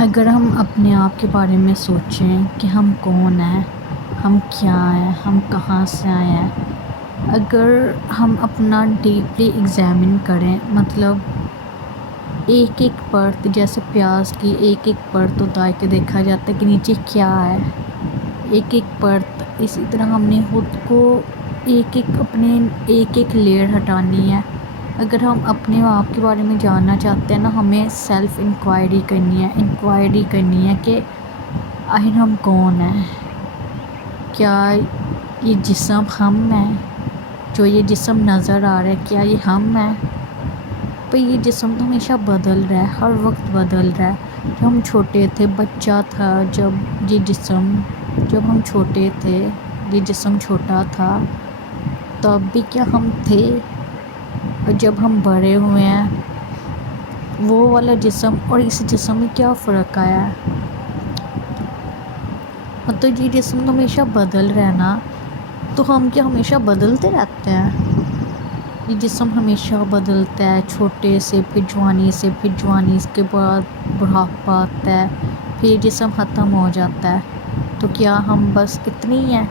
اگر ہم اپنے آپ کے بارے میں سوچیں کہ ہم کون ہیں، ہم کیا ہیں، ہم کہاں سے آئے ہیں، اگر ہم اپنا ڈیپلی ایگزامن کریں، مطلب ایک ایک پرت، جیسے پیاز کی ایک ایک پرت اتار کے دیکھا جاتا ہے کہ نیچے کیا ہے، ایک ایک پرت، اسی طرح ہم نے خود کو اپنے ایک ایک لیئر ہٹانی ہے۔ اگر ہم اپنے آپ کے بارے میں جاننا چاہتے ہیں نا، ہمیں سیلف انکوائری کرنی ہے کہ آخر ہم کون ہیں۔ کیا یہ جسم ہم ہیں؟ جو یہ جسم نظر آ رہا ہے، کیا یہ ہم ہیں؟ پر یہ جسم تو ہمیشہ بدل رہا ہے، ہر وقت بدل رہا ہے۔ جب ہم چھوٹے تھے، بچہ تھا، جب ہم چھوٹے تھے، یہ جسم چھوٹا تھا، تب بھی کیا ہم تھے؟ اور جب ہم بڑے ہوئے ہیں، وہ والا جسم اور اس جسم میں کیا فرق آیا ہے؟ مطلب یہ جسم تو ہمیشہ بدل رہا ہے نا، تو ہم کیا ہمیشہ بدلتے رہتے ہیں؟ یہ جسم ہمیشہ بدلتا ہے، چھوٹے سے پھر جوانی کے بعد بڑھاپا آتا ہے، پھر جسم ختم ہو جاتا ہے۔ تو کیا ہم بس اتنی ہیں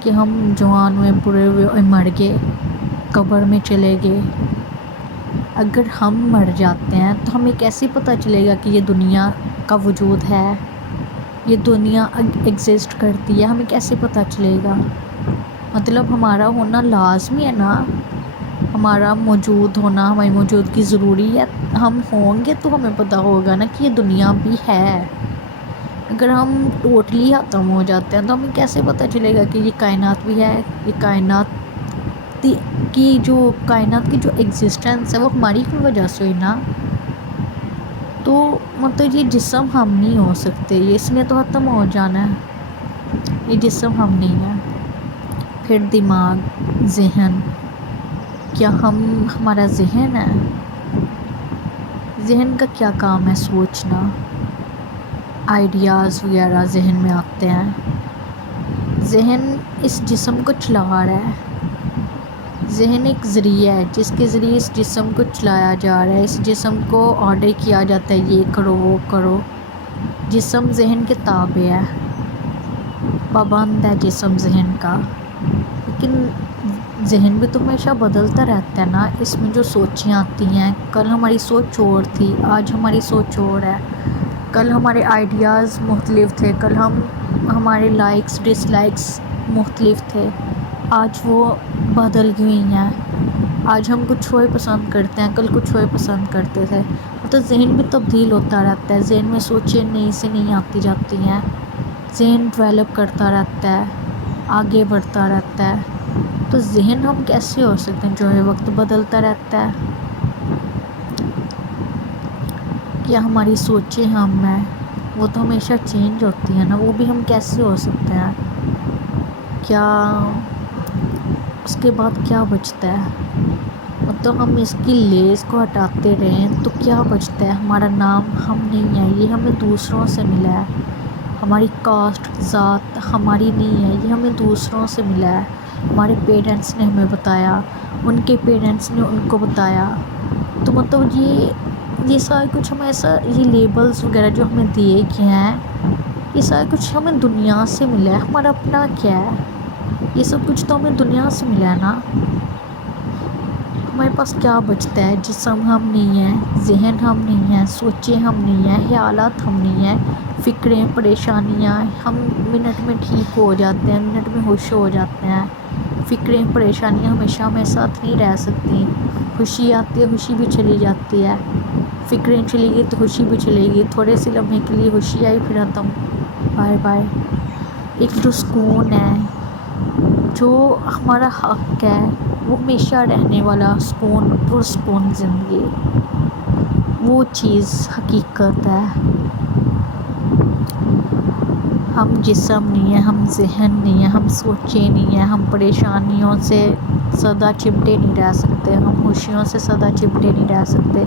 کہ ہم جوان ہوئے، بوڑھے ہوئے اور مر گئے، قبر میں چلے گئے؟ اگر ہم مر جاتے ہیں تو ہمیں کیسے پتہ چلے گا کہ یہ دنیا کا وجود ہے، یہ دنیا ایگزسٹ کرتی ہے؟ ہمیں کیسے پتہ چلے گا؟ مطلب ہمارا ہونا لازمی ہے نا، ہمارا موجود ہونا، ہماری موجودگی ضروری ہے۔ ہم ہوں گے تو ہمیں پتہ ہوگا نا کہ یہ دنیا بھی ہے۔ اگر ہم ٹوٹلی ختم ہو جاتے ہیں تو ہمیں کیسے پتہ چلے گا کہ یہ کائنات بھی ہے؟ یہ کائنات کی جو ایگزسٹنس ہے وہ ہماری کی وجہ سے ہوئی نا۔ تو مطلب یہ جسم ہم نہیں ہو سکتے، یہ اس نے تو ختم ہو جانا ہے، یہ جسم ہم نہیں ہے۔ پھر دماغ، ذہن، کیا ہمارا ذہن ہے؟ ذہن کا کیا کام ہے؟ سوچنا، آئیڈیاز وغیرہ ذہن میں آتے ہیں۔ ذہن اس جسم کو چلا رہا ہے، ذہن ایک ذریعہ ہے جس کے ذریعے اس جسم کو چلایا جا رہا ہے، اس جسم کو آرڈر کیا جاتا ہے، یہ کرو وہ کرو۔ جسم ذہن کے تابع ہے، پابند ہے جسم ذہن کا، لیکن ذہن بھی تو ہمیشہ بدلتا رہتا ہے نا۔ اس میں جو سوچیں آتی ہیں، کل ہماری سوچ اور تھی، آج ہماری سوچ اور ہے۔ کل ہمارے آئیڈیاز مختلف تھے، کل ہمارے لائکس ڈس لائکس مختلف تھے، آج وہ بدل گئی ہیں۔ آج ہم کچھ اور پسند کرتے ہیں، کل کچھ اور پسند کرتے تھے۔ تو ذہن بھی تبدیل ہوتا رہتا ہے، ذہن میں سوچیں نئی سے نئی آتی جاتی ہیں، ذہن ڈیولپ کرتا رہتا ہے، آگے بڑھتا رہتا ہے۔ تو ذہن ہم کیسے ہو سکتے ہیں جو ہے وقت بدلتا رہتا ہے؟ کیا ہماری سوچیں ہم ہیں؟ وہ تو ہمیشہ چینج ہوتی ہیں نا، وہ بھی ہم کیسے ہو سکتے ہیں؟ کیا اس کے بعد کیا بچتا ہے؟ مطلب ہم اس کی لیز کو ہٹاتے رہیں تو کیا بچتا ہے؟ ہمارا نام ہم نہیں ہے، یہ ہمیں دوسروں سے ملا ہے۔ ہماری کاسٹ، ذات ہماری نہیں ہے، یہ ہمیں دوسروں سے ملا ہے۔ ہمارے پیرنٹس نے ہمیں بتایا، ان کے پیرنٹس نے ان کو بتایا۔ تو مطلب یہ سارا کچھ ہمیں یہ لیبلز وغیرہ جو ہمیں دیے گئے ہیں، یہ سارا کچھ ہمیں دنیا سے ملا ہے۔ ہمارا اپنا کیا ہے؟ یہ سب کچھ تو ہمیں دنیا سے ملا ہے نا۔ ہمارے پاس کیا بچتا ہے؟ جسم ہم نہیں ہیں، ذہن ہم نہیں ہیں، سوچیں ہم نہیں ہیں، خیالات ہم نہیں ہیں، فکریں، پریشانیاں، ہم منٹ میں ٹھیک ہو جاتے ہیں، منٹ میں ہوش ہو جاتے ہیں۔ فکریں، پریشانیاں ہمیشہ ہمارے ساتھ نہیں رہ سکتی، خوشی آتی ہے، خوشی بھی چلی جاتی ہے، فکریں چلی گئی تو خوشی بھی چلے گی، تھوڑے سے لمحے کے لیے خوشی آئی، پھر ختم، بائے بائے۔ ایک جو سکون ہے، جو ہمارا حق ہے، وہ ہمیشہ رہنے والا سکون، پرسکون زندگی، وہ چیز حقیقت ہے۔ ہم جسم نہیں ہیں، ہم ذہن نہیں ہیں، ہم سوچیں نہیں ہیں، ہم پریشانیوں سے سدا چمٹے نہیں رہ سکتے، ہم خوشیوں سے سدا چمٹے نہیں رہ سکتے۔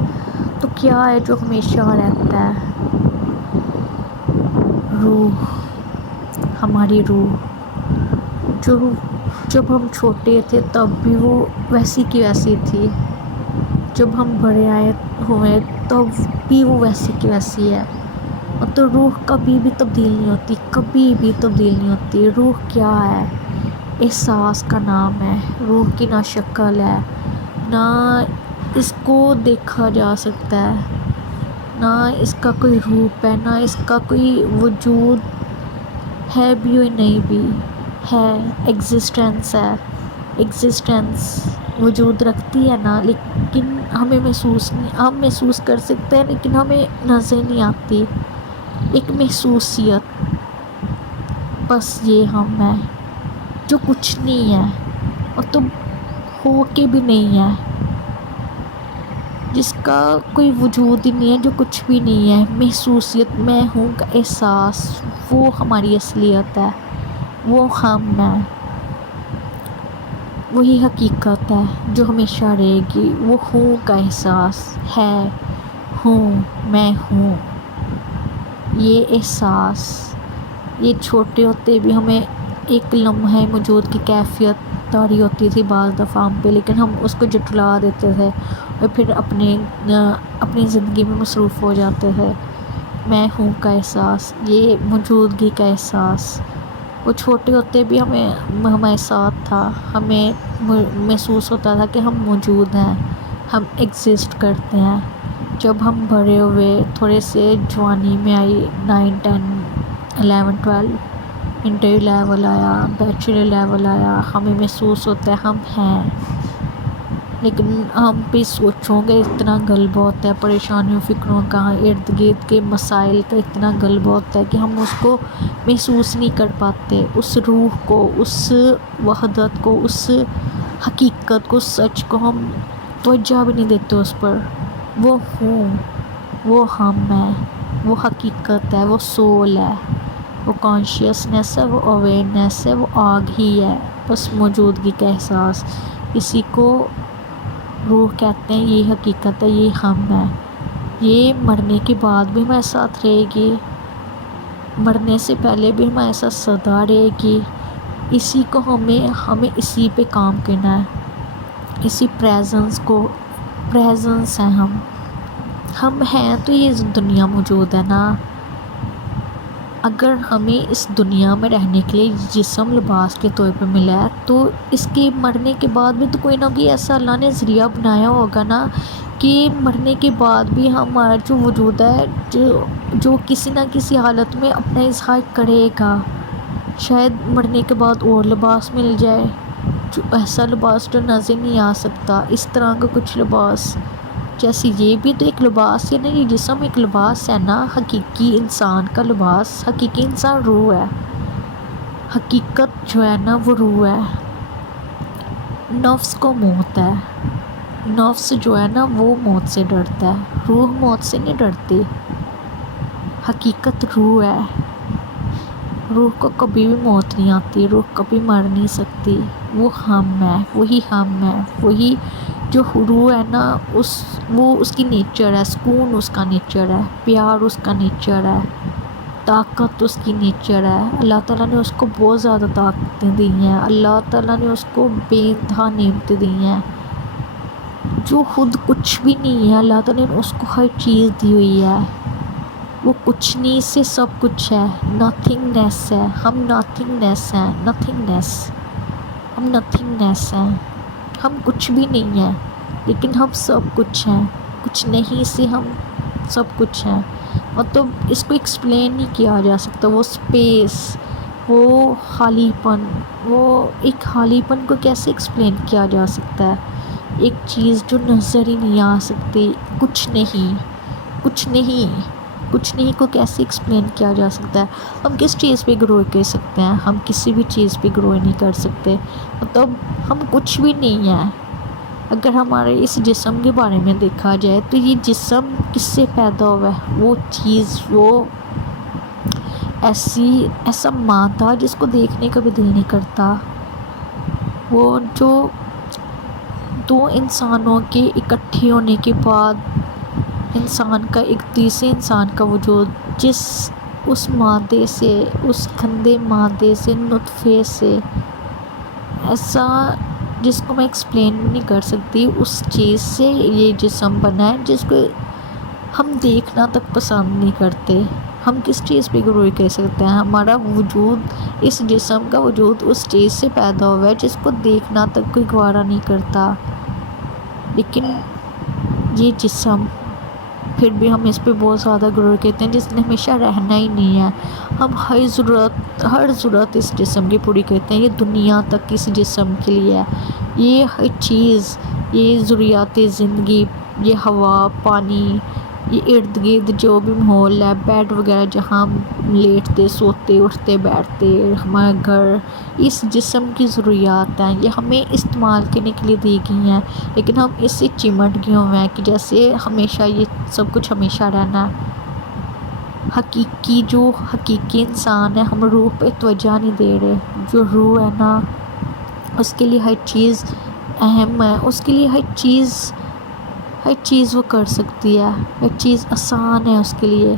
تو کیا ہے جو ہمیشہ رہتا ہے؟ روح، ہماری روح، جو جب ہم چھوٹے تھے تب بھی وہ ویسی کی ویسی تھی، جب ہم بڑے ہوئے تب بھی وہ ویسی کی ویسی ہے۔ تو روح کبھی بھی تبدیل نہیں ہوتی، کبھی بھی تبدیل نہیں ہوتی۔ روح کیا ہے؟ احساس کا نام ہے۔ روح کی نہ شکل ہے، نہ اس کو دیکھا جا سکتا ہے، نہ اس کا کوئی روپ ہے، نہ اس کا کوئی وجود ہے بھی اور نہیں بھی ہے۔ ایگزسٹنس ہے، ایگزسٹنس وجود رکھتی ہے نا، لیکن ہمیں محسوس نہیں، ہم محسوس کر سکتے ہیں لیکن ہمیں نظر نہیں آتی۔ ایک محسوسیت، بس یہ ہم ہے جو کچھ نہیں ہے اور تو ہو کے بھی نہیں ہے، جس کا کوئی وجود ہی نہیں ہے، جو کچھ بھی نہیں ہے۔ محسوسیت، میں ہوں کا احساس، وہ ہماری اصلیت ہے، وہ ہم ہیں، وہی حقیقت ہے جو ہمیشہ رہے گی۔ وہ ہوں کا احساس ہے، ہوں، میں ہوں، یہ احساس، یہ چھوٹے ہوتے بھی ہمیں ایک لمحہ وجود کی کیفیت طاری ہوتی تھی بعض دفعہ ہم پہ، لیکن ہم اس کو جھٹلا دیتے تھے اور پھر اپنی زندگی میں مصروف ہو جاتے تھے۔ میں ہوں کا احساس، یہ موجودگی کا احساس، وہ چھوٹے ہوتے بھی ہمارے ساتھ تھا، ہمیں محسوس ہوتا تھا کہ ہم موجود ہیں، ہم ایگزسٹ کرتے ہیں۔ جب ہم بڑے ہوئے، تھوڑے سے جوانی میں آئی، 9 10 11 12 انٹر لیول آیا، بیچلر لیول آیا، ہمیں محسوس ہوتا ہے ہم ہیں، لیکن ہم پہ سوچوں گے اتنا غلبہ ہوتا ہے، پریشانیوں فکروں کا، ارد گرد کے مسائل کا اتنا غلبہ ہوتا ہے کہ ہم اس کو محسوس نہیں کر پاتے، اس روح کو، اس وحدت کو، اس حقیقت کو، سچ کو ہم توجہ بھی نہیں دیتے اس پر۔ وہ ہوں، وہ ہم ہیں، وہ حقیقت ہے، وہ سول ہے، وہ کانشیسنیس ہے، وہ اویئرنیس ہے، وہ آگ ہی ہے، بس موجودگی کا احساس۔ اسی کو روح کہتے ہیں، یہ حقیقت ہے، یہ ہم ہے، یہ مرنے کے بعد بھی ہمارے ساتھ رہے گی، مرنے سے پہلے بھی ہمارے ساتھ سدا رہے گی۔ اسی کو ہمیں اسی پہ کام کرنا ہے، اسی پریزنس ہیں ہم ہیں تو یہ دنیا موجود ہے نا۔ اگر ہمیں اس دنیا میں رہنے کے لیے جسم لباس کے طور پر ملا ہے، تو اس کے مرنے کے بعد بھی تو کوئی نہ کوئی ایسا اللہ نے ذریعہ بنایا ہوگا نا کہ مرنے کے بعد بھی ہمارا جو وجود ہے، جو کسی نہ کسی حالت میں اپنا اظہار کرے گا۔ شاید مرنے کے بعد اور لباس مل جائے، جو ایسا لباس جو نظر نہیں آ سکتا، اس طرح کا کچھ لباس، جیسے یہ بھی تو ایک لباس ہے نا، یہ جسم ایک لباس ہے نا، حقیقی انسان کا لباس۔ حقیقی انسان روح ہے، حقیقت جو ہے نا وہ روح ہے۔ نفس کو موت ہے، نفس جو ہے نا وہ موت سے ڈرتا ہے، روح موت سے نہیں ڈرتی۔ حقیقت روح ہے، روح کو کبھی بھی موت نہیں آتی، روح کبھی مر نہیں سکتی، وہ ہم ہے، وہی ہم ہے، وہی جو روح ہے نا، وہ اس کی نیچر ہے، سکون اس کا نیچر ہے، پیار اس کا نیچر ہے، طاقت اس کی نیچر ہے۔ اللہ تعالیٰ نے اس کو بہت زیادہ طاقتیں دی ہیں، اللہ تعالیٰ نے اس کو بے انتہا نعمتیں دی ہیں، جو خود کچھ بھی نہیں ہے، اللہ تعالیٰ نے اس کو ہر چیز دی ہوئی ہے۔ وہ کچھ نہیں سے سب کچھ ہے، نتھنگنیس ہے، ہم نتھنگنیس ہیں، نتھنگنیس، ہم نتھنگنیس ہیں، ہم کچھ بھی نہیں ہیں لیکن ہم سب کچھ ہیں، کچھ نہیں سے ہم سب کچھ ہیں۔ مطلب اس کو ایکسپلین نہیں کیا جا سکتا، وہ اسپیس، وہ خالی پن، وہ ایک خالی پن کو کیسے ایکسپلین کیا جا سکتا ہے؟ ایک چیز جو نظر ہی نہیں آ سکتی، کچھ نہیں، کچھ نہیں، کچھ نہیں کو کیسے ایکسپلین کیا جا سکتا ہے؟ ہم کس چیز پہ گرو کر سکتے ہیں؟ ہم کسی بھی چیز پہ گرو نہیں کر سکتے، مطلب ہم کچھ بھی نہیں ہیں۔ اگر ہمارے اس جسم کے بارے میں دیکھا جائے تو یہ جسم کس سے پیدا ہوا ہے؟ وہ چیز، وہ ایسا ماں تھا جس کو دیکھنے کا بھی دل نہیں کرتا، وہ جو دو انسانوں کے اکٹھے ہونے کے بعد انسان کا ایک تیسرے انسان کا وجود، اس مادے سے، اس گندے مادے سے، نطفے سے، ایسا جس کو میں ایکسپلین نہیں کر سکتی، اس چیز سے یہ جسم بنا ہے جس کو ہم دیکھنا تک پسند نہیں کرتے۔ ہم کس چیز پہ غرور کر سکتے ہیں؟ ہمارا وجود، اس جسم کا وجود اس چیز سے پیدا ہوا ہے جس کو دیکھنا تک کوئی گوارا نہیں کرتا، لیکن یہ جسم پھر بھی ہم اس پہ بہت زیادہ غرور کرتے ہیں، جس نے ہمیشہ رہنا ہی نہیں ہے۔ ہم ہر ضرورت اس جسم کی پوری کرتے ہیں، یہ دنیا تک اس جسم کے لیے ہے، یہ ہر چیز، یہ ضروریات زندگی، یہ ہوا، پانی، یہ ارد گرد جو بھی ماحول ہے، بیڈ وغیرہ جہاں ہم لیٹتے، سوتے، اٹھتے، بیٹھتے، ہمارا گھر، اس جسم کی ضروریات ہیں، یہ ہمیں استعمال کرنے کے لیے دی گئی ہیں، لیکن ہم اس سے چمٹ گئے ہوئے ہیں کہ جیسے ہمیشہ یہ سب کچھ ہمیشہ رہنا ہے۔ جو حقیقی انسان ہے، ہم روح پہ توجہ نہیں دے رہے۔ جو روح ہے نا، اس کے لیے ہر چیز اہم ہے، اس کے لیے ہر چیز وہ کر سکتی ہے، ہر چیز آسان ہے اس کے لیے،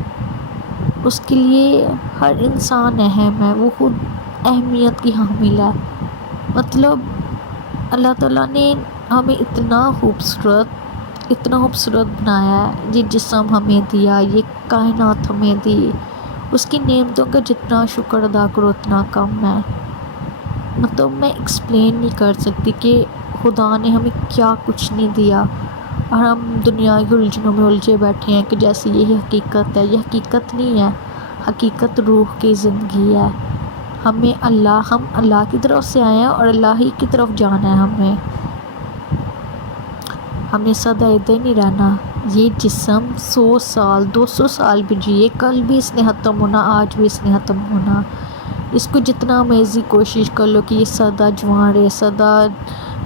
اس کے لیے ہر انسان اہم ہے، وہ خود اہمیت کی حامل ہے۔ مطلب اللہ تعالیٰ نے ہمیں اتنا خوبصورت بنایا ہے، یہ جسم ہمیں دیا، یہ کائنات ہمیں دی، اس کی نعمتوں کا جتنا شکر ادا کرو اتنا کم ہے۔ مطلب میں ایکسپلین نہیں کر سکتی کہ خدا نے ہمیں کیا کچھ نہیں دیا، اور ہم دنیا کی الجھنوں میں الجھے بیٹھے ہیں کہ جیسے یہی حقیقت ہے۔ یہ حقیقت نہیں ہے، حقیقت روح کی زندگی ہے۔ ہم اللہ کی طرف سے آئے ہیں اور اللہ ہی کی طرف جانا ہے ہم نے سدا ادھر نہیں رہنا۔ یہ جسم 100 سال 200 سال بھی جیے، کل بھی اس نے ختم ہونا، آج بھی اس نے ختم ہونا۔ اس کو جتنا مرضی کوشش کر لو کہ یہ سدا جوان رہے، سدا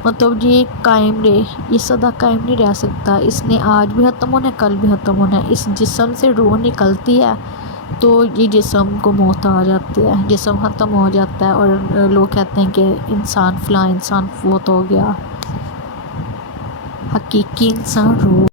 مطلب یہ قائم رہے، یہ سدا قائم نہیں رہ سکتا۔ اس نے آج بھی ختم ہونا ہے، کل بھی ختم ہونا ہے۔ اس جسم سے روح نکلتی ہے تو یہ جسم کو موت آ جاتی ہے، جسم ختم ہو جاتا ہے، اور لوگ کہتے ہیں کہ فلاں انسان فوت ہو گیا۔ حقیقی انسان روح